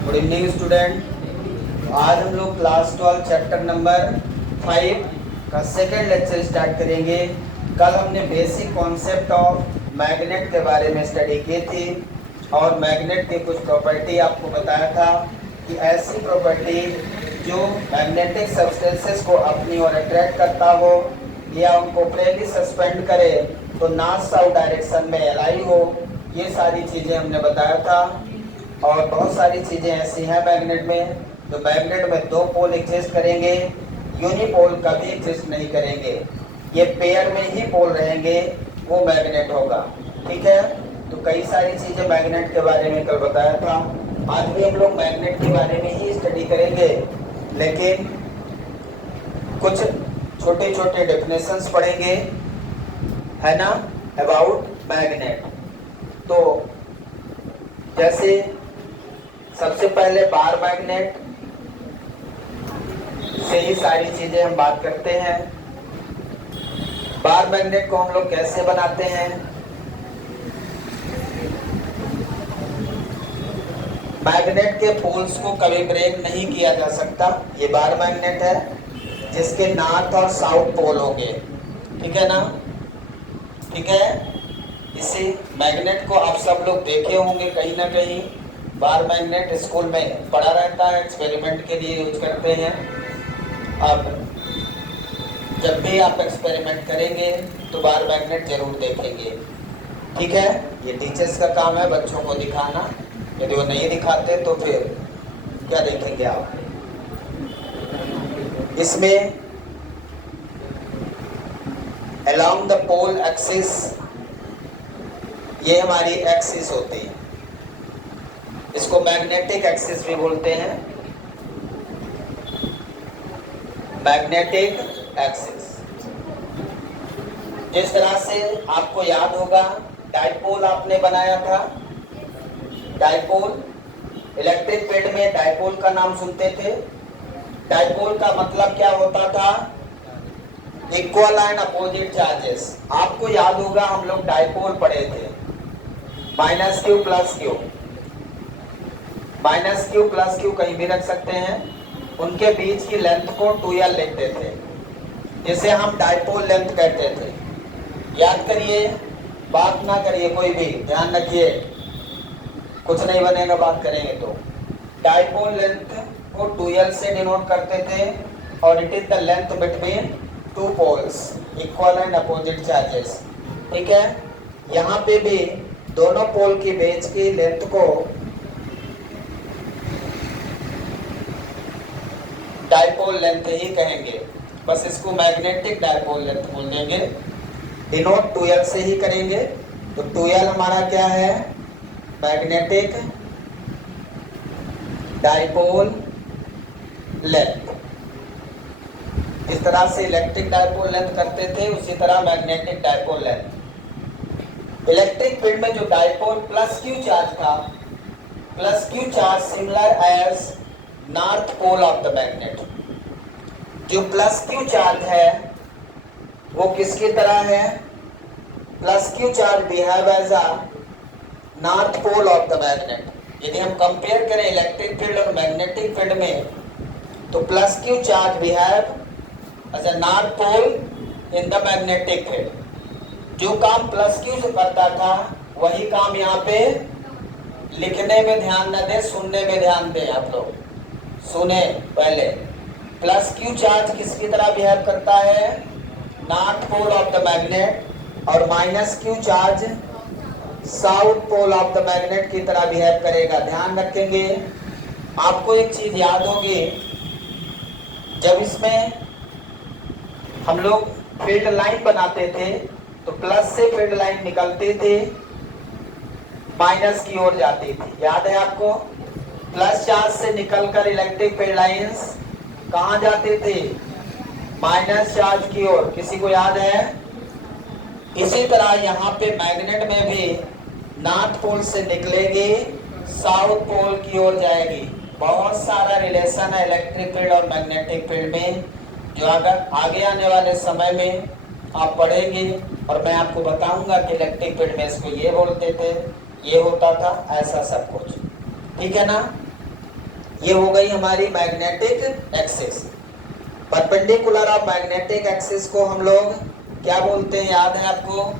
Good evening student. आज हम लोग क्लास 12 चैप्टर नंबर 5 का सेकेंड लेक्चर स्टार्ट करेंगे। कल हमने बेसिक कॉन्सेप्ट ऑफ मैग्नेट के बारे में स्टडी की थी और मैग्नेट की कुछ प्रॉपर्टी आपको बताया था कि ऐसी प्रॉपर्टी जो मैग्नेटिक सब्सटेंसेस को अपनी ओर अट्रैक्ट करता हो या उनको फ्रीली सस्पेंड करे तो नॉर्थ साउथ डायरेक्शन में एलाई हो, ये सारी चीज़ें हमने बताया था। और बहुत सारी चीज़ें ऐसी हैं मैग्नेट में, तो मैग्नेट में दो पोल एग्जिस्ट करेंगे, यूनिपोल कभी एग्जिस्ट नहीं करेंगे, ये पेयर में ही पोल रहेंगे, वो मैग्नेट होगा। ठीक है, तो कई सारी चीज़ें मैग्नेट के बारे में कल बताया था। आज भी हम लोग मैग्नेट के बारे में ही स्टडी करेंगे, लेकिन कुछ छोटे छोटे डेफिनेशंस पढ़ेंगे, है ना, अबाउट मैग्नेट। तो जैसे सबसे पहले बार मैग्नेट से ही सारी चीजें हम बात करते हैं। बार मैग्नेट को हम लोग कैसे बनाते हैं? मैग्नेट के पोल्स को कभी ब्रेक नहीं किया जा सकता। ये बार मैग्नेट है जिसके नॉर्थ और साउथ पोल होंगे, ठीक है ना। ठीक है, इसी मैग्नेट को आप सब लोग देखे होंगे कहीं ना कहीं। बार मैग्नेट स्कूल में पढ़ा रहता है, एक्सपेरिमेंट के लिए यूज करते हैं। अब जब भी आप एक्सपेरिमेंट करेंगे तो बार मैग्नेट जरूर देखेंगे, ठीक है। ये टीचर्स का काम है बच्चों को दिखाना, यदि वो नहीं दिखाते तो फिर क्या देखेंगे आप। इसमें along द पोल एक्सिस, ये हमारी एक्सिस होती है, इसको मैग्नेटिक एक्सिस भी बोलते हैं, मैग्नेटिक एक्सिस। जिस तरह से आपको याद होगा डाइपोल आपने बनाया था, डाइपोल इलेक्ट्रिक फील्ड में डाइपोल का नाम सुनते थे। डाइपोल का मतलब क्या होता था? Equal and opposite charges. आपको याद होगा हम लोग डाइपोल पढ़े थे, minus Q plus Q, minus Q plus Q कहीं भी रख सकते हैं। उनके बीच की लेंथ को 2l लिखते थे, जिसे हम डाइपोल लेंथ कहते थे। याद करिए, बात ना करिए कोई भी, ध्यान रखिए, कुछ नहीं बनेगा बात करेंगे तो। डाइपोल लेंथ को 2l से डिनोट करते थे और it is the length between two poles equal and opposite charges. ठीक है, यहाँ पे भी दोनों पोल के बीच की लेंथ को डाइपोल लेंथ ही कहेंगे, बस इसको मैग्नेटिक डाइपोल लेंथ बोल देंगे। डिनोट 2l से ही करेंगे, तो 2l हमारा क्या है? Magnetic dipole length. इस तरह से इलेक्ट्रिक डाइपोल लेंथ करते थे, उसी तरह magnetic dipole length. Electric field में जो डाइपोल प्लस क्यू चार्ज था, plus q charge similar as north pole of the magnet. जो प्लस क्यू चार्ज है वो किसकी तरह है? Plus q charge behave as a north pole of the magnet. यदि हम कंपेयर करें इलेक्ट्रिक फील्ड और मैग्नेटिक फील्ड में, तो plus q charge behave as a north pole in the magnetic field. जो काम प्लस क्यू से करता था वही काम यहाँ पे लिखने में ध्यान न दें, सुनने में ध्यान दें। आप लोग सुने पहले, प्लस क्यू चार्ज किसकी तरह बिहेव करता है? North pole of the magnet, और minus q charge south pole of the magnet की तरह बिहेव करेगा। ध्यान रखेंगे। आपको एक चीज याद होगी, जब इसमें हम लोग फील्ड लाइन बनाते थे तो प्लस से फील्ड लाइन निकलती थी, माइनस की ओर जाती थी, याद है आपको? प्लस चार्ज से निकलकर इलेक्ट्रिक फील्ड लाइंस कहाँ जाती थी? माइनस चार्ज की ओर। किसी को याद है? इसी तरह यहाँ पे मैग्नेट में भी नॉर्थ पोल से निकलेगी, साउथ पोल की ओर जाएगी। बहुत सारा रिलेशन है इलेक्ट्रिक फील्ड और मैग्नेटिक फील्ड में, जो अगर आगे आने वाले समय में आप पढ़ेंगे और मैं आपको बताऊंगा कि इलेक्ट्रिक फील्ड में इसको ये बोलते थे, ये होता था, ऐसा सब कुछ। ठीक है ना। ये हो गई हमारी magnetic axis. Perpendicular of magnetic axis को हम लोग क्या बोलते हैं, याद है आपको?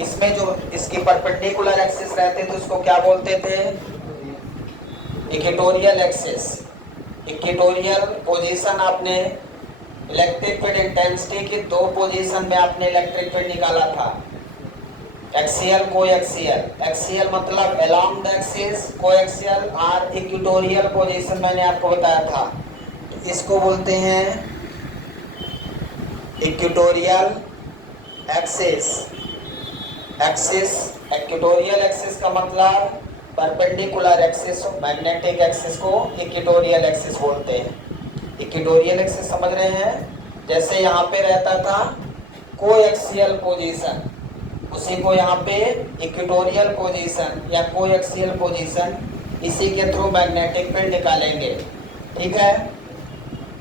इसमें जो इसकी परपेंडिकुलर एक्सिस रहते थे उसको क्या बोलते थे? Equatorial axis. इक्वेटोरियल पोजीशन आपने इलेक्ट्रिक फील्ड इंटेंसिटी की दो पोजीशन में आपने इलेक्ट्रिक फील्ड निकाला था, एक्सियल कोएक्सियल। एक्सियल मतलब अलोंग द एक्सिस, कोएक्सियल और इक्वेटोरियल पोजीशन मैंने आपको बताया था। तो इसको बोलते हैं equatorial axis. Axis equatorial axis का मतलब परपेंडिकुलर एक्सिस, मैग्नेटिक एक्सिस को इक्वेटोरियल एक्सिस बोलते हैं। इक्वेटोरियल एक्सिस समझ रहे हैं? जैसे यहाँ पे रहता था कोएक्सियल पोजीशन, उसी को यहाँ पे इक्वेटोरियल पोजीशन या कोएक्सियल पोजीशन, इसी के थ्रू मैग्नेटिक फील्ड निकालेंगे। ठीक है।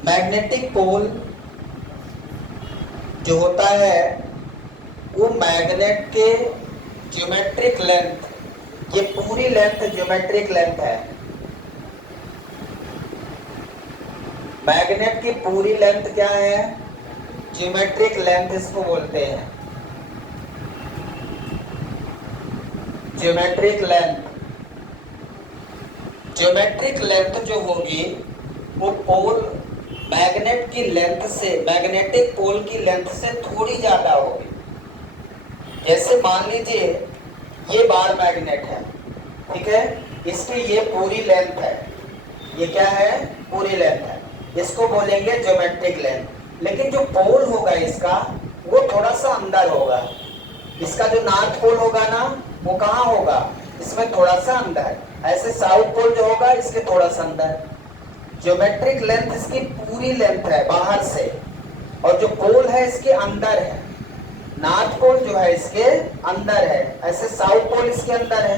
मैग्नेटिक पोल जो होता है वो मैग्नेट के ज्योमेट्रिक लेंथ, ये पूरी लेंथ ज्योमेट्रिक लेंथ है। मैग्नेट की पूरी लेंथ क्या है? ज्योमेट्रिक लेंथ इसको बोलते हैं, ज्योमेट्रिक लेंथ। ज्योमेट्रिक लेंथ जो होगी वो पोल मैग्नेट की लेंथ से, मैग्नेटिक पोल की लेंथ से थोड़ी ज्यादा होगी। जैसे मान लीजिए ये बार मैग्नेट है, ठीक है, इसकी ये पूरी लेंथ है, ये क्या है? पूरी लेंथ है, इसको बोलेंगे ज्योमेट्रिक लेंथ। लेकिन जो पोल होगा इसका वो थोड़ा सा अंदर होगा। इसका जो नॉर्थ पोल होगा ना वो कहाँ होगा? इसमें थोड़ा सा अंदर। ऐसे साउथ पोल जो होगा इसके थोड़ा सा अंदर। ज्योमेट्रिक लेंथ इसकी पूरी लेंथ है बाहर से, और जो पोल है इसके अंदर है। नॉर्थ पोल जो है इसके अंदर है, ऐसे साउथ पोल इसके अंदर है।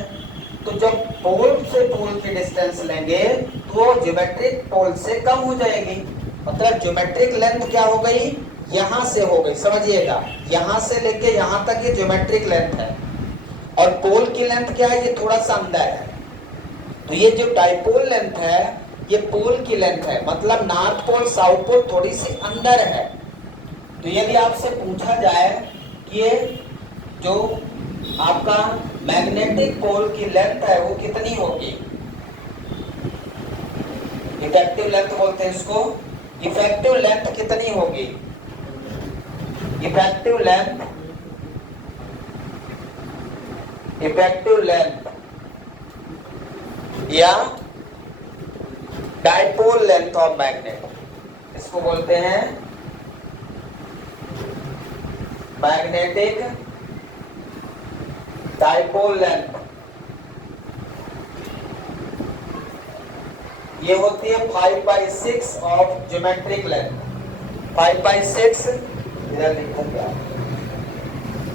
तो जब पोल से पोल की डिस्टेंस लेंगे तो ज्योमेट्रिक पोल से कम हो जाएगी। मतलब ज्योमेट्रिक लेंथ क्या हो गई? यहां से हो गई, समझिएगा, यहां से लेके यहां तक ये ज्योमेट्रिक लेंथ है, और पोल की लेंथ क्या है? ये थोड़ा सा अंदर है। तो ये जो डाइपोल लेंथ है ये पोल की लेंथ है, मतलब नॉर्थ पोल साउथ पोल थोड़ी सी अंदर है। तो यदि आपसे पूछा जाए कि ये जो आपका मैग्नेटिक पोल की लेंथ है वो कितनी होगी, इफेक्टिव लेंथ बोलते हैं इसको, इफेक्टिव लेंथ कितनी होगी? इफेक्टिव लेंथ, इफेक्टिव लेंथ या डाइपोल लेंथ ऑफ मैग्नेट, इसको बोलते हैं मैग्नेटिक डाइपोल लेंथ। ये होती है 5/6 ऑफ ज्योमेट्रिक लेंथ। 5/6 इधर लिख दूंगा,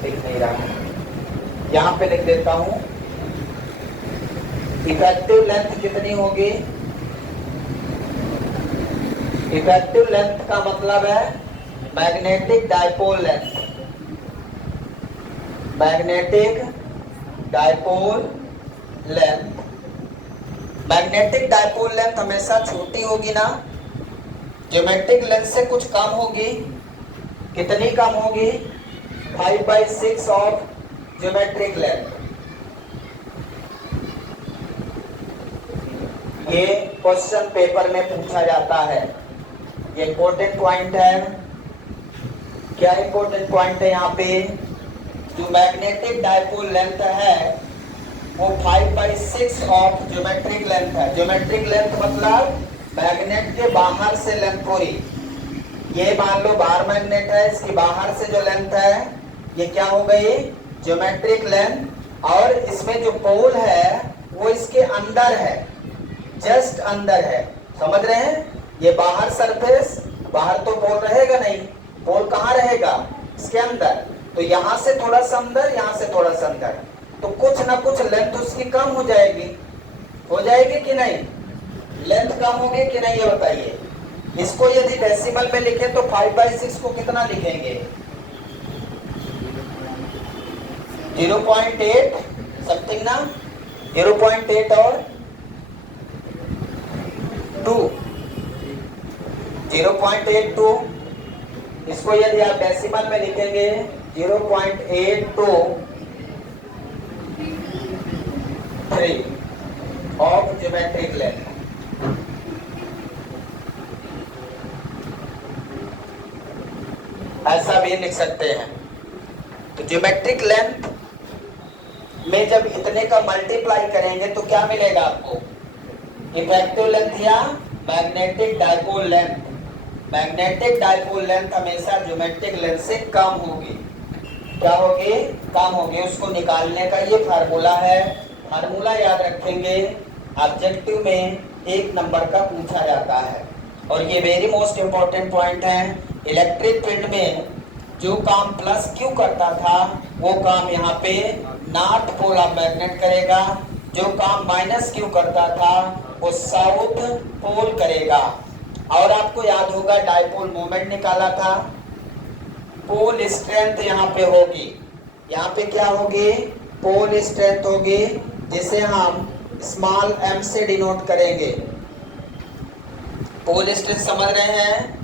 लिख नहीं रहा, यहां पे लिख देता हूं। इफेक्टिव लेंथ कितनी होगी? इफेक्टिव लेंथ का मतलब है magnetic dipole length. Magnetic dipole length, magnetic dipole length हमेशा छोटी होगी ना, ज्योमेट्रिक लेंथ से कुछ कम होगी। कितनी कम होगी? 5/6 ऑफ ज्योमेट्रिक लेंथ। ये क्वेश्चन पेपर में पूछा जाता है, ये इंपॉर्टेंट पॉइंट है। क्या इंपॉर्टेंट पॉइंट है यहाँ पे? जो मैग्नेटिक डाइपोल लेंथ है वो 5/6 ऑफ ज्योमेट्रिक लेंथ है। ज्योमेट्रिक लेंथ मतलब मैग्नेट के बाहर से लेंथ पूरी। ये मान लो बाहर मैग्नेट है, इसकी बाहर से जो लेंथ है ये क्या हो गई? Geometric length. और इसमें जो पोल है वो इसके अंदर है, जस्ट अंदर है, समझ रहे हैं? ये बाहर सरफेस, बाहर तो पोल रहेगा नहीं, पोल कहाँ रहेगा? इसके अंदर। तो यहाँ से थोड़ा सा अंदर, यहाँ से थोड़ा सा अंदर, तो कुछ ना कुछ लेंथ उसकी कम हो जाएगी। हो जाएगी कि नहीं? लेंथ कम होगी कि नहीं, ये बताइए। इसको यदि डेसिमल में लिखे तो 5/6 को कितना लिखेंगे? 0.8 समथिंग ना, 0.8 और 0.82, इसको यदि आप डेसिमल में लिखेंगे 0.82 ऑफ ज्योमेट्रिक लेंथ। ऐसा भी लिख सकते हैं। तो ज्योमेट्रिक लेंथ में जब इतने का मल्टीप्लाई करेंगे तो क्या मिलेगा आपको? इफेक्टिव लेंथ या magnetic dipole length. Magnetic dipole length हमेशा ज्योमेट्रिक लेंथ से कम होगी। क्या होगी? कम होगी। उसको निकालने का ये फार्मूला है। फार्मूला याद रखेंगे, ऑब्जेक्टिव में 1 नंबर का पूछा जाता है और ये वेरी मोस्ट इंपॉर्टेंट पॉइंट है। इलेक्ट्रिक फील्ड में जो काम प्लस क्यू करता था वो काम यहाँ पे नॉर्थ पोल ऑफ मैग्नेट करेगा। जो काम माइनस क्यू करता था वो साउथ पोल करेगा। और आपको याद होगा डायपोल मोमेंट निकाला था। पोल स्ट्रेंथ यहाँ पे होगी। यहाँ पे क्या होगी? पोल स्ट्रेंथ होगी, जिसे हम स्मॉल m से डिनोट करेंगे। पोल स्ट्रेंथ समझ रहे हैं?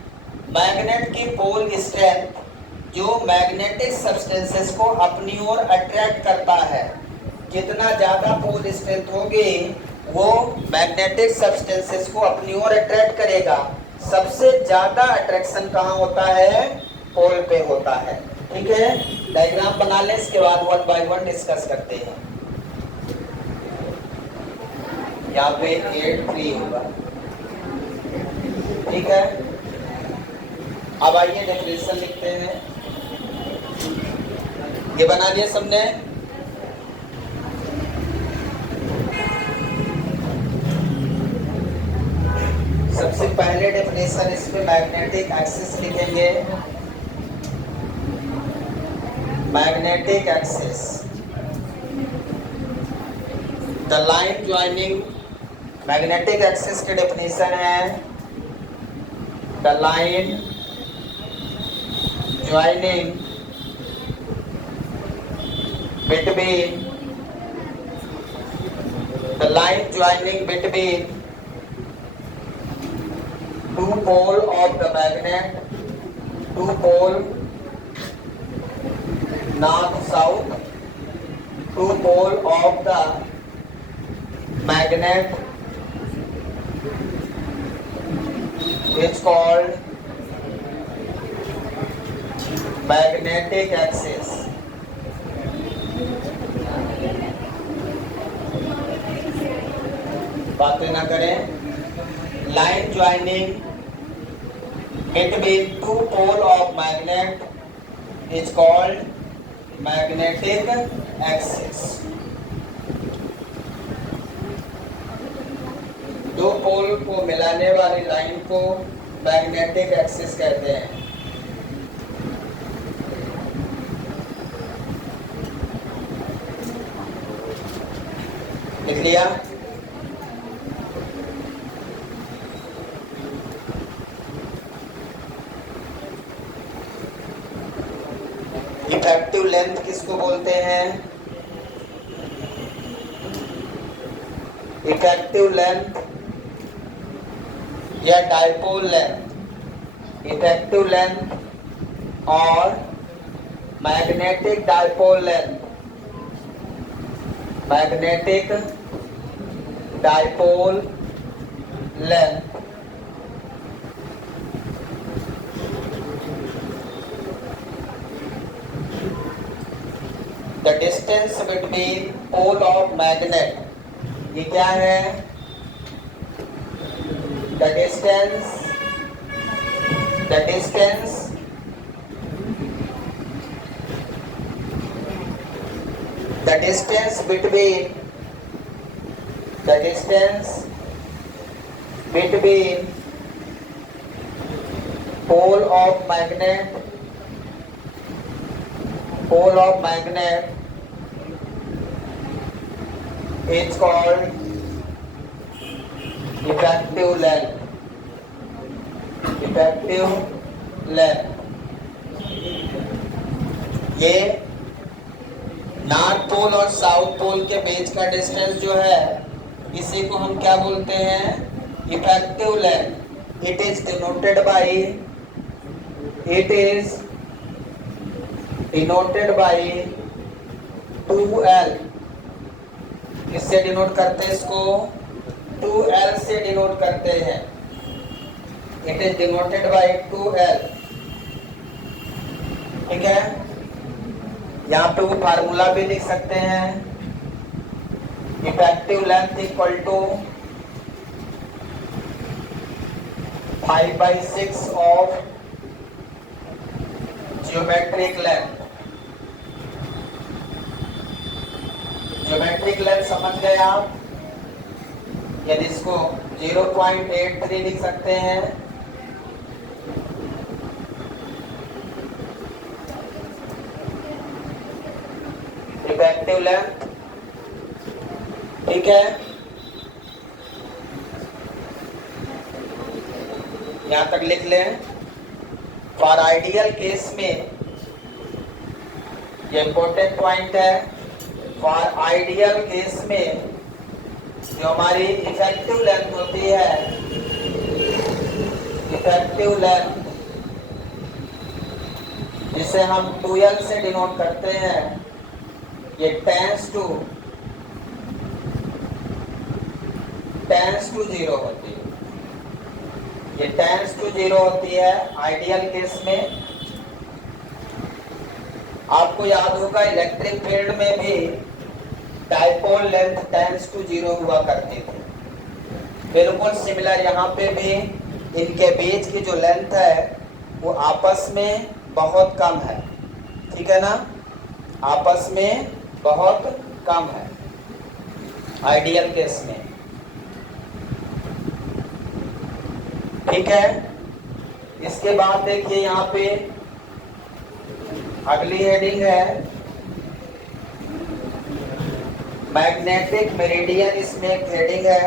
मैग्नेट की पोल स्ट्रेंथ जो मैग्नेटिक सब्सटेंसेस को अपनी ओर अट्रैक्ट करता है। जितना ज्यादा पोल स्ट्रेंथ होगी वो मैग्नेटिक सब्सटेंसेस को अपनी ओर अट्रैक्ट करेगा। सबसे ज्यादा अट्रैक्शन कहाँ होता है? पोल पे होता है। ठीक है, डायग्राम बना लें, इसके बाद 1 बाय 1 डिस्कस करते हैं। यहाँ पे 8 3 होगा। ठीक है, अब आइए डेफिनेशन लिखते हैं। ये बना लिया सबने? सबसे पहले डेफिनेशन इसमें मैग्नेटिक एक्सिस लिखेंगे। Magnetic axis, the line joining. Magnetic axis की डेफिनेशन है the line joining between the line joining between two pole of the magnet, two pole north south, two pole of the magnet is called magnetic axis. बातें ना करें। Line joining between two pole of magnet is called magnetic axis. दो pole को मिलाने वाली line को magnetic axis कहते हैं। लिख लिया? इफेक्टिव लेंथ किसको बोलते हैं? इफेक्टिव लेंथ या डायपोल लेंथ। इफेक्टिव लेंथ और magnetic dipole length. Magnetic dipole length the distance between pole of magnet, ये क्या है? the distance between pole of magnet is called effective length. Effective length ये north pole और south पोल के बीच का distance जो है इसी को हम क्या बोलते हैं? Effective length. it is denoted by 2L। किससे डिनोट करते हैं इसको? 2L से डिनोट करते हैं। It is denoted bye 2L। ठीक है, यहाँ पे वो फार्मूला भी लिख सकते हैं, effective length equal to 5/6 of geometric length. Geometric length समझ गए आप? यदि इसको 0.83 लिख सकते हैं, इफेक्टिव लेंथ। ठीक है, यहां तक लिख लें। फॉर आइडियल केस में, ये इंपॉर्टेंट पॉइंट है, फॉर आइडियल केस में जो हमारी इफेक्टिव लेंथ होती है, इफेक्टिव लेंथ जिसे हम 2L से डिनोट करते हैं, ये टेंस टू 0 होती है। ये टेंस टू 0 होती है आइडियल केस में। आपको याद होगा इलेक्ट्रिक फील्ड में भी डाइपोल लेंथ टेंस टू 0 हुआ करती थी। बिल्कुल सिमिलर यहाँ पे भी इनके बीच की जो लेंथ है वो आपस में बहुत कम है। ठीक है ना, आपस में बहुत कम है आइडियल केस में। ठीक है, इसके बाद देखिए यहाँ पे अगली हेडिंग है मैग्नेटिक मेरिडियन। इसमें एक हेडिंग है,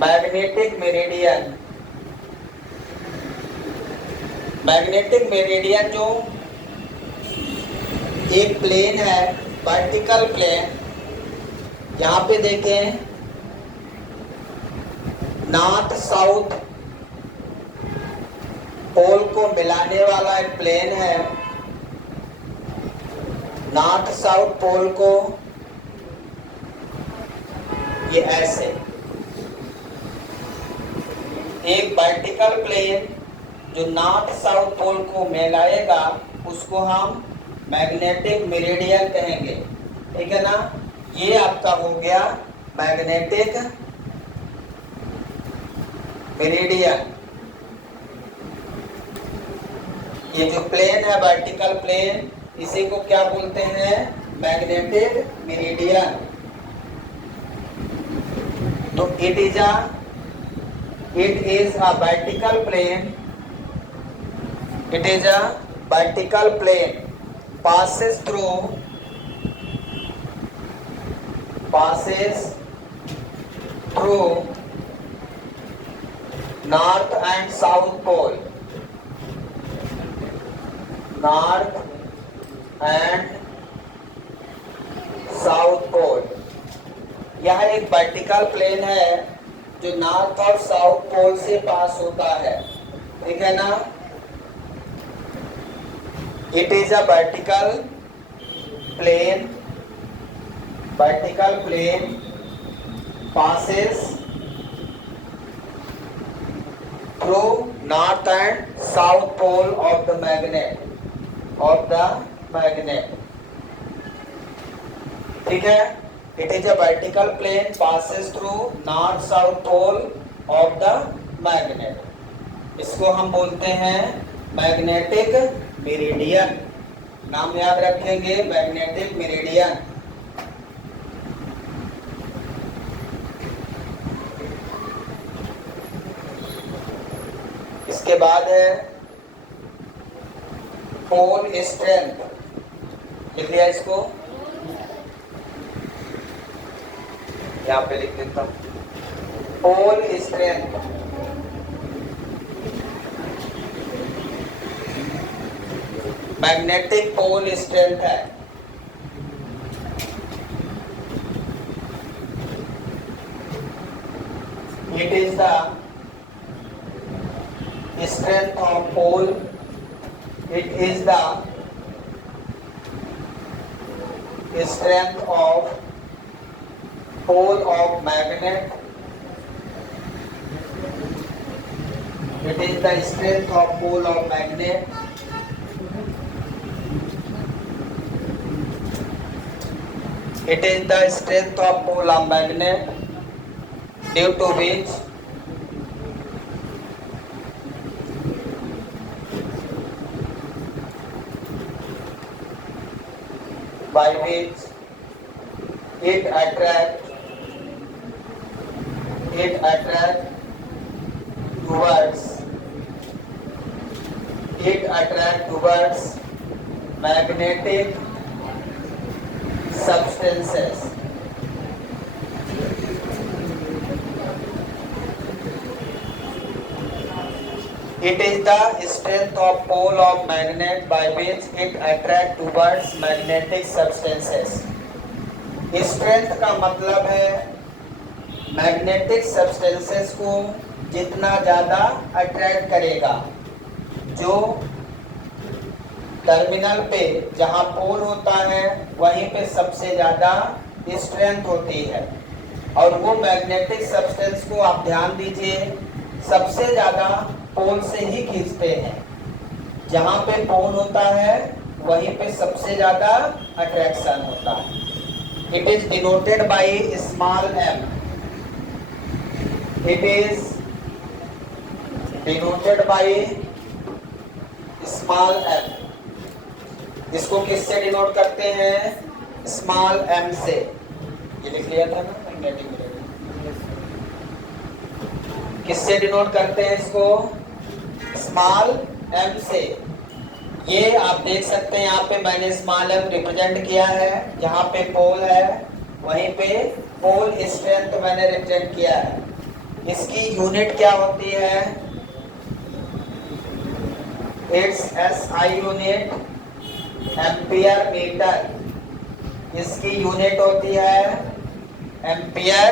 मैग्नेटिक मेरिडियन। मैग्नेटिक मेरिडियन जो एक प्लेन है, वर्टिकल प्लेन। यहाँ पे देखें, नॉर्थ साउथ पोल को मिलाने वाला एक प्लेन है। नॉर्थ साउथ पोल को ये ऐसे एक वर्टिकल प्लेन जो नॉर्थ साउथ पोल को मिलाएगा, उसको हम मैग्नेटिक मेरिडियन कहेंगे। ठीक है ना, ये आपका हो गया मैग्नेटिक मेरिडियन। ये जो प्लेन है वर्टिकल प्लेन, इसी को क्या बोलते हैं? Magnetic meridian. तो it is a vertical plane, it is a vertical plane passes through north and south pole, north and south pole. यह एक वर्टिकल प्लेन है जो नॉर्थ और साउथ पोल से पास होता है। ठीक है ना, it is a vertical plane passes through north and south pole of the magnet, ठीक है। It is a vertical plane passes through north south pole of the magnet। इसको हम बोलते हैं मैग्नेटिक मेरिडियन। नाम याद रखेंगे, मैग्नेटिक मेरिडियन। इसके बाद है पोल स्ट्रेंथ। लिख लिया इसको, यहाँ पे लिख देता हूं, pole strength. Magnetic pole strength है। It is the strength of pole. It is the strength of pole of magnet. It is the strength of pole of magnet. It is the strength of pole of magnet due to which by which it attract towards magnetic substances. It is the strength of pole of magnet by which it attract towards magnetic substances. Strength का मतलब है magnetic substances को जितना ज़्यादा attract करेगा, जो terminal पे जहाँ पोल होता है वहीं पे सबसे ज़्यादा स्ट्रेंथ होती है। और वो मैग्नेटिक सब्सटेंस को आप ध्यान दीजिए सबसे ज़्यादा पोल से ही खींचते हैं। जहाँ पे पोल होता है वहीं पे सबसे ज़्यादा अट्रैक्शन होता है। It is denoted by small m. It is denoted by small m. इसको किससे डिनोट करते हैं? स्मॉल m से। ये लिख लिया था ना मैग्नेटिक मिरर। किससे डिनोट करते हैं इसको? स्मॉल m से। ये आप देख सकते हैं यहाँ पे मैंने स्मॉल m रिप्रेजेंट किया है। जहाँ पे पोल है वहीं पे पोल स्ट्रेंथ मैंने रिप्रेजेंट किया है। इसकी यूनिट क्या होती है? It's SI unit ampere metre. इसकी यूनिट होती है एम्पियर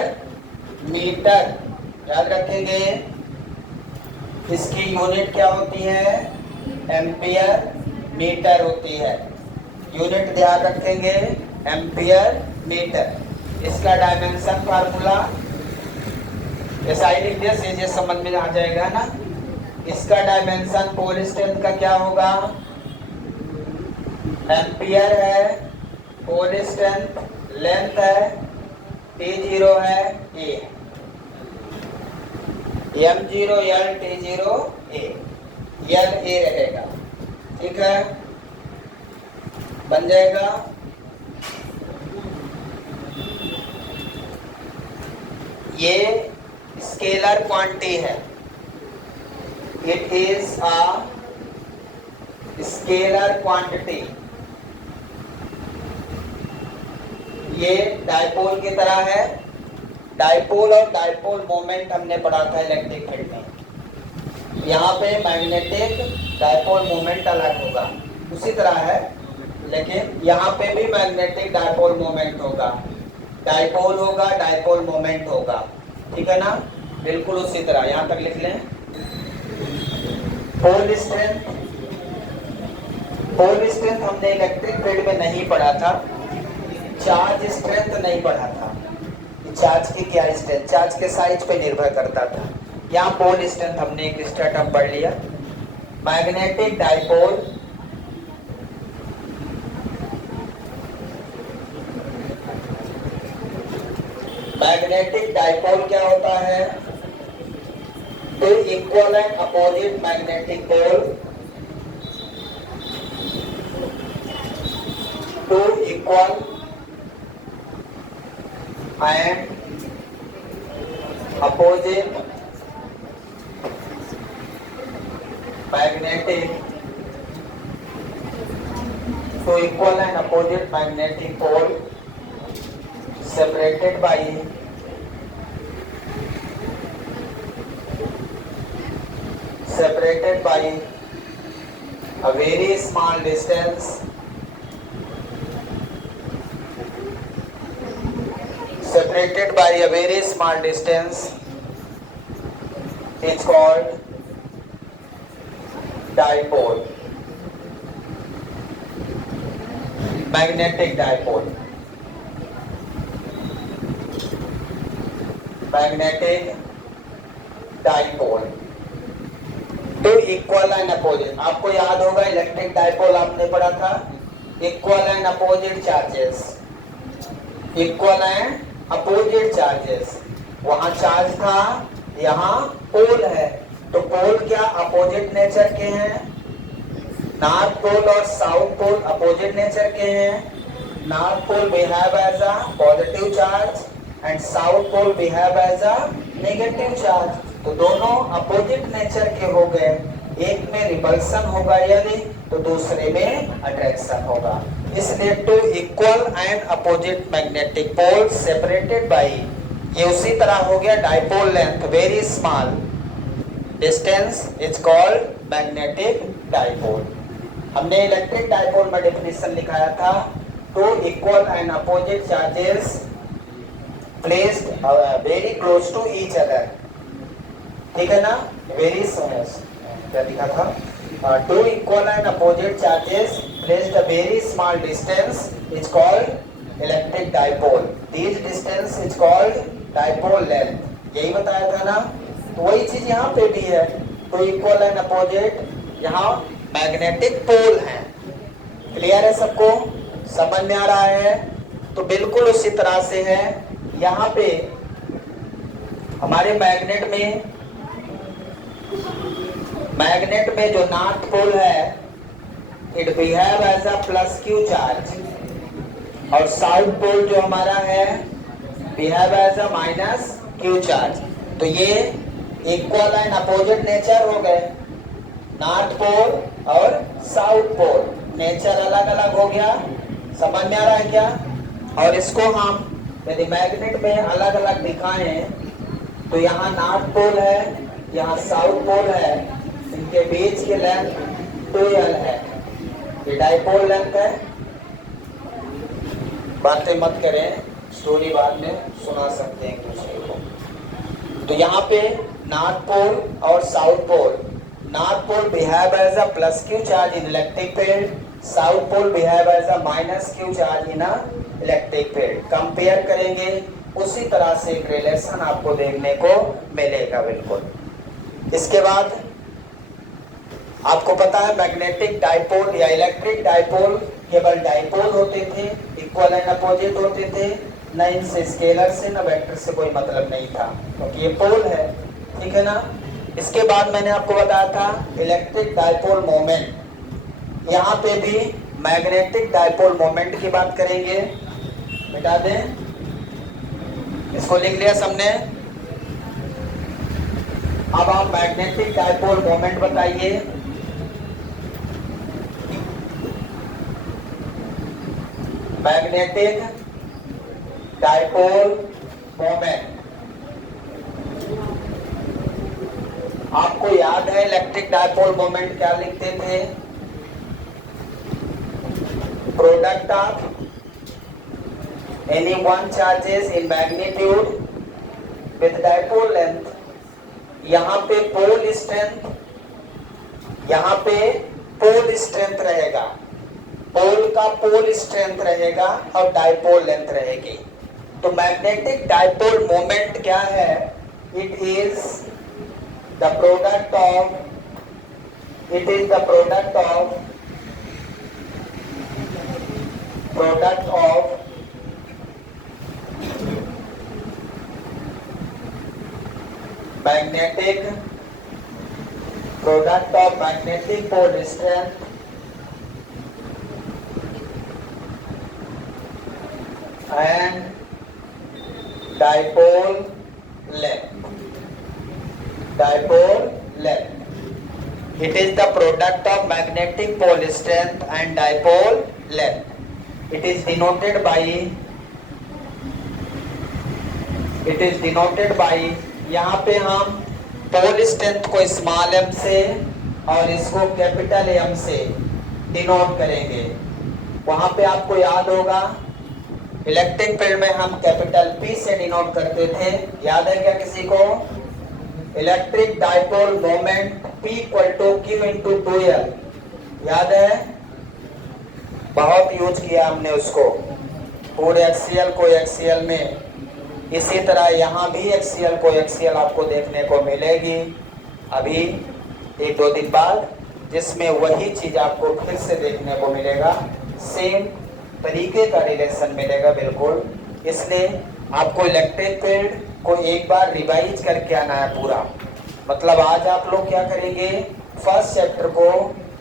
मीटर। याद रखेंगे इसकी यूनिट क्या होती है? एम्पियर मीटर होती है। यूनिट ध्यान रखेंगे एम्पियर मीटर। इसका डायमेंशन फार्मूला SI लिख दिया, सीधे समझ में आ जाएगा ना। इसका डायमेंशन पोल स्ट्रेंथ का क्या होगा? एम्पियर है, पोल स्ट्रेंथ, लेंथ है T0 है, A M0 L T0 A L A रहेगा। ठीक है, बन जाएगा। ये स्केलर क्वांटिटी है। It is a scalar quantity. ये डायपोल की तरह है। डायपोल और डायपोल मोमेंट हमने पढ़ा था इलेक्ट्रिक फील्ड में। यहाँ पे मैग्नेटिक डायपोल मोमेंट अलग होगा, उसी तरह है, लेकिन यहाँ पे भी मैग्नेटिक डायपोल मोमेंट होगा। डायपोल होगा, डायपोल मोमेंट होगा। ठीक है ना, बिल्कुल उसी तरह। यहाँ तक लिख लें। पोल स्ट्रेंथ, पोल स्ट्रेंथ हमने इलेक्ट्रिक फील्ड में नहीं पढ़ा था। चार्ज स्ट्रेंथ नहीं पढ़ा था। चार्ज की क्या स्ट्रेंथ, चार्ज के साइज पे निर्भर करता था। यहाँ पोल स्ट्रेंथ हमने एक एक्स्ट्रा टर्म पढ़ लिया। मैग्नेटिक डायपोल, मैग्नेटिक डायपोल क्या होता है? Two equal and opposite magnetic pole, two equal and opposite magnetic, so equal and opposite magnetic pole separated by a very small distance, separated by a very small distance is called dipole, magnetic dipole, magnetic dipole। तो equal and opposite, आपको याद होगा electric dipole आपने पढ़ा था, equal and opposite charges, equal and opposite charges. वहां charge था, यहाँ पोल है, तो पोल क्या अपोजिट नेचर के हैं? नॉर्थ पोल और साउथ पोल अपोजिट नेचर के हैं। North pole behave as a positive charge and south pole behave as a negative charge. तो दोनों अपोजिट नेचर के हो गए, एक में रिपल्सन होगा यदि, तो दूसरे में अट्रैक्शन होगा। इसलिए two equal and opposite magnetic pole separated by, ये उसी तरह हो गया dipole length very small distance is called magnetic dipole. हमने इलेक्ट्रिक डाइपोल में डेफिनेशन लिखाया था, two equal and opposite charges placed very close to each other, ठीक है ना, वेरी क्या लिखा था, two equal and opposite charges placed a very small distance is called electric dipole, this distance is called dipole length, यही बताया था ना। तो वही चीज यहाँ पे भी है, टू इक्वल एंड अपोजिट, यहाँ मैग्नेटिक पोल है। क्लियर है सबको, समझ में आ रहा है? तो बिल्कुल उसी तरह से है, यहाँ पे हमारे मैग्नेट में जो नॉर्थ पोल है it behave as a plus q charge, और साउथ पोल जो हमारा है behave as a minus q charge. तो ये इक्वल एंड अपोजिट नेचर हो गए, नॉर्थ पोल और साउथ पोल नेचर अलग अलग हो गया। समझ में आ रहा है क्या? और इसको हम यदि मैग्नेट में अलग अलग दिखाएं, तो यहाँ नॉर्थ पोल है, यहाँ साउथ पोल है, इनके बीच की लेंथ 2l है, ये डाइपोल लेंथ है। बातें मत करें, स्टोरी बाद में सुना सकते हैं एक दूसरे को। तो यहाँ पे नॉर्थ पोल और south pole, north pole behave as a plus q charge in electric field, south pole behave as a minus q charge in a electric field. Compare करेंगे, उसी तरह से एक रिलेशन आपको देखने को मिलेगा बिल्कुल। इसके बाद आपको पता है मैग्नेटिक डाइपोल या इलेक्ट्रिक डाइपोल केवल डाइपोल होते थे, इक्वल एंड अपोजिट होते थे, न इनसे स्केलर से न वेक्टर से कोई मतलब नहीं था, क्योंकि ये पोल है, ठीक है ना। इसके बाद मैंने आपको बताया था इलेक्ट्रिक डाइपोल मोमेंट, यहाँ पे भी मैग्नेटिक डाइपोल मोमेंट की बात करेंगे। मिटा दें, इसको लिख लिया सबने। अब आप मैग्नेटिक डाइपोल मोमेंट बताइए। मैग्नेटिक डाइपोल मोमेंट, आपको याद है इलेक्ट्रिक डाइपोल मोमेंट क्या लिखते थे? Product of any one charges in magnitude with dipole length। यहाँ पे पोल स्ट्रेंथ, यहाँ पे पोल स्ट्रेंथ रहेगा, पोल का पोल स्ट्रेंथ रहेगा और डाइपोल लेंथ रहेगी। तो मैग्नेटिक डाइपोल मोमेंट क्या है? It is the product of, it is the product of magnetic product of magnetic pole strength and dipole length, dipole length, it is the product of magnetic pole strength and dipole length, it is denoted by यहाँ पे हम pole strength को small M से और इसको capital M से denote करेंगे। वहां पे आपको याद होगा इलेक्ट्रिक फील्ड में हम कैपिटल पी से डिनोट करते थे, याद है क्या किसी को? Electric dipole moment P equal to Q into 2L, याद है, बहुत यूज किया हमने उसको पूरे एक्सीएल को एक्सीएल में। इसी तरह यहाँ भी एक्सीएल को एक्सीएल आपको देखने को मिलेगी अभी 1-2 दिन बाद, जिसमें वही चीज आपको फिर से देखने को मिलेगा, सेम तरीके का रिलेशन मिलेगा बिल्कुल। इसलिए आपको इलेक्ट्रिक फील्ड को एक बार रिवाइज करके आना है पूरा। मतलब आज आप लोग क्या करेंगे, फर्स्ट चैप्टर को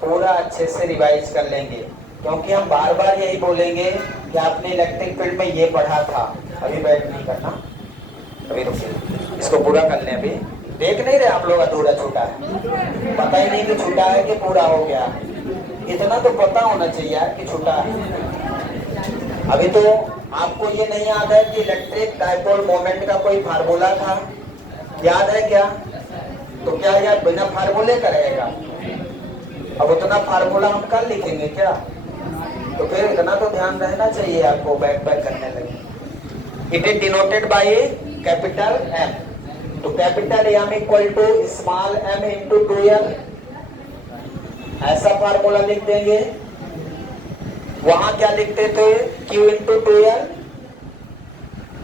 पूरा अच्छे से रिवाइज कर लेंगे, क्योंकि हम बार बार यही बोलेंगे कि आपने इलेक्ट्रिक फील्ड में ये पढ़ा था। अभी बैठ नहीं करना, अभी रुकिए, इसको पूरा कर लें। अभी देख नहीं रहे आप लोग अधूरा छूटा है, पता ही नहीं कि छूटा है कि पूरा हो गया, इतना तो पता होना चाहिए यार कि छूटा है। अभी तो आपको ये नहीं याद है कि इलेक्ट्रिक डाइपोल मोमेंट का कोई फार्मूला था, याद है क्या? तो क्या यार बिना फार्मूले करेगा? अब उतना फार्मूला हम कर लिखेंगे क्या? तो फिर इतना तो ध्यान रहना चाहिए आपको बैक करने लगे। It is denoted by capital M, तो capital M equal to small m into 2L, ऐसा फार्मूला लिख देंगे। वहां क्या लिखते थे, Q इंटू 2L,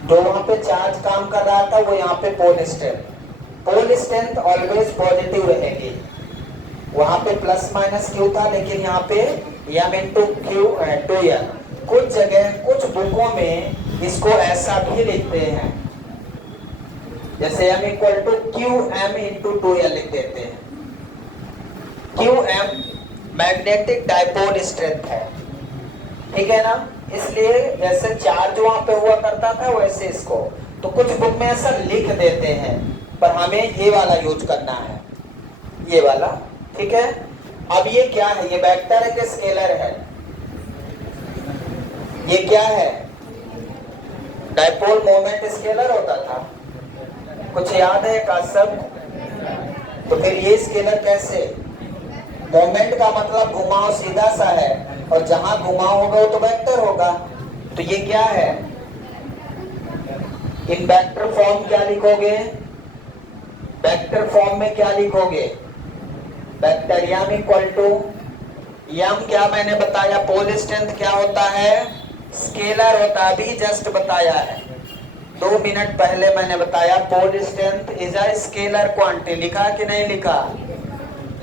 जो वहां पे चार्ज काम कर रहा था वो यहाँ पे पोल स्ट्रेंथ ऑलवेज पॉजिटिव रहेगी। वहां पे प्लस माइनस Q था, लेकिन यहाँ पे M इंटू 2L। कुछ जगह कुछ बुकों में इसको ऐसा भी लिखते हैं, जैसे M equal to QM into 2L लिख देते हैं। QM मैग्नेटिक डाइपोल स्ट्रेंथ है, ठीक है ना? इसलिए जैसे चार्ज वहां पे हुआ करता था वैसे इसको, तो कुछ बुक में ऐसा लिख देते हैं, पर हमें ये वाला यूज करना है, ये वाला, ठीक है? अब ये क्या है, ये वेक्टर है कि स्केलर है? ये क्या है? डाइपोल मोमेंट स्केलर होता था, कुछ याद है का सब? तो फिर ये स्केलर कैसे? मोमेंट का मतलब घुमाव सीधा सा है, और जहां घुमाव होगा वो तो वेक्टर होगा। तो ये क्या है? इन वेक्टर फॉर्म क्या लिखोगे? वेक्टर फॉर्म में क्या लिखोगे? Vector M equal to, M क्या मैंने बताया, पोल स्ट्रेंथ क्या होता है? स्केलर होता है, अभी जस्ट बताया है 2 मिनट पहले मैंने बताया, pole strength is a scalar quantity. लिखा कि नहीं लिखा?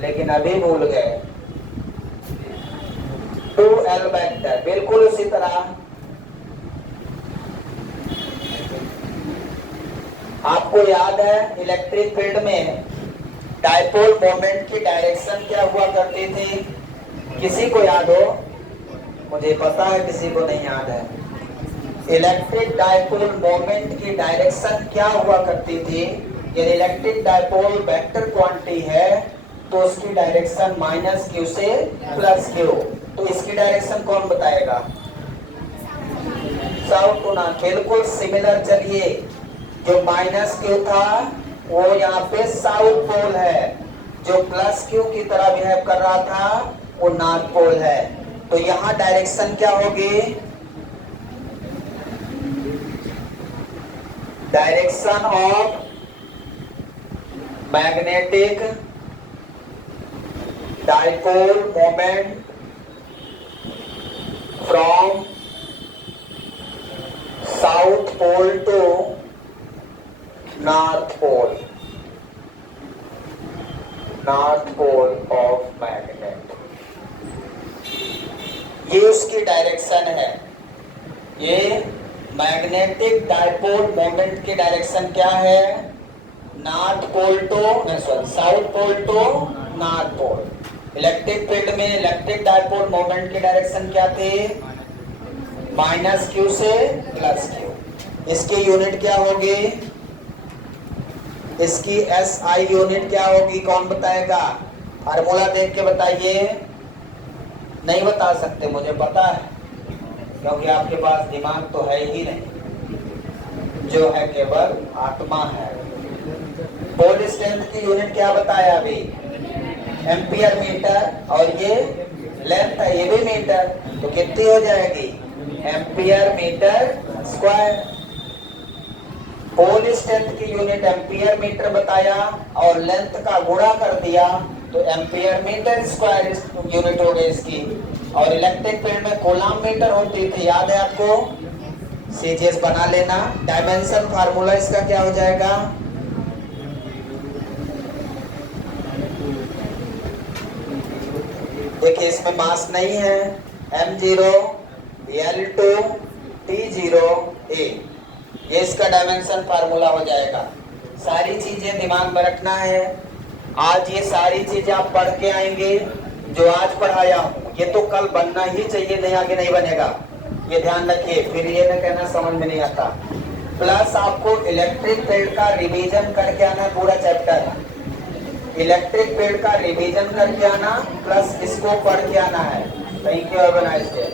लेकिन अभी भूल गए। 2L वेक्टर, बिल्कुल उसी तरह आपको याद है इलेक्ट्रिक फील्ड में डाइपोल मोमेंट की डायरेक्शन क्या हुआ करती थी? किसी को याद हो? मुझे पता है किसी को नहीं याद है। इलेक्ट्रिक डाइपोल मोमेंट की डायरेक्शन क्या हुआ करती थी? यदि इलेक्ट्रिक डाइपोल वेक्टर क्वांटिटी है तो उसकी डायरेक्शन माइनस Q से प्लस Q। तो इसकी डायरेक्शन कौन बताएगा? साउथ टू नॉर्थ, बिल्कुल सिमिलर। चलिए, जो माइनस Q था वो यहाँ पे साउथ पोल है, जो प्लस Q की तरह बिहेव कर रहा था वो नॉर्थ पोल है। तो यहाँ डायरेक्शन क्या होगी? Direction of magnetic dipole moment from south pole to north pole of magnet, ये उसकी डायरेक्शन है। ये मैग्नेटिक डाइपोल मोमेंट की डायरेक्शन क्या है? North pole to, south pole to north pole. Electric field में इलेक्ट्रिक डाइपोल मोमेंट की direction क्या थी? माइनस Q से प्लस Q। इसकी यूनिट क्या होगी? इसकी SI यूनिट क्या होगी? कौन बताएगा? फार्मूला देख के बताइए। नहीं बता सकते, मुझे पता है, क्योंकि आपके पास दिमाग तो है ही नहीं, जो है केवल आत्मा है। पोल स्ट्रेंथ की यूनिट क्या बताया अभी? एम्पियर मीटर, और ये लेंथ है, ये भी मीटर, तो कितनी हो जाएगी? Ampere metre square. Pole strength की यूनिट एम्पियर मीटर बताया और लेंथ का गुणा कर दिया तो एम्पियर मीटर स्क्वायर यूनिट हो गई इसकी। और इलेक्ट्रिक फील्ड में कूलम मीटर होती थी, याद है आपको? सीजीएस बना लेना। डायमेंशन फार्मूला इसका क्या हो जाएगा? देखिए इसमें मास नहीं है, m0 L2 T0 A, ये इसका डायमेंशन फार्मूला हो जाएगा। सारी चीजें दिमाग में रखना है। आज ये सारी चीजें आप पढ़ के आएंगे, जो आज पढ़ाया हूँ ये तो कल बनना ही चाहिए, नहीं आगे नहीं बनेगा, ये ध्यान रखिए। फिर ये न कहना समझ में नहीं आता। प्लस आपको इलेक्ट्रिक फील्ड का रिवीजन करके आना, पूरा चैप्टर इलेक्ट्रिक फील्ड का रिवीजन करके आना, प्लस इसको पढ़ के आना है। Thank you, have a nice day.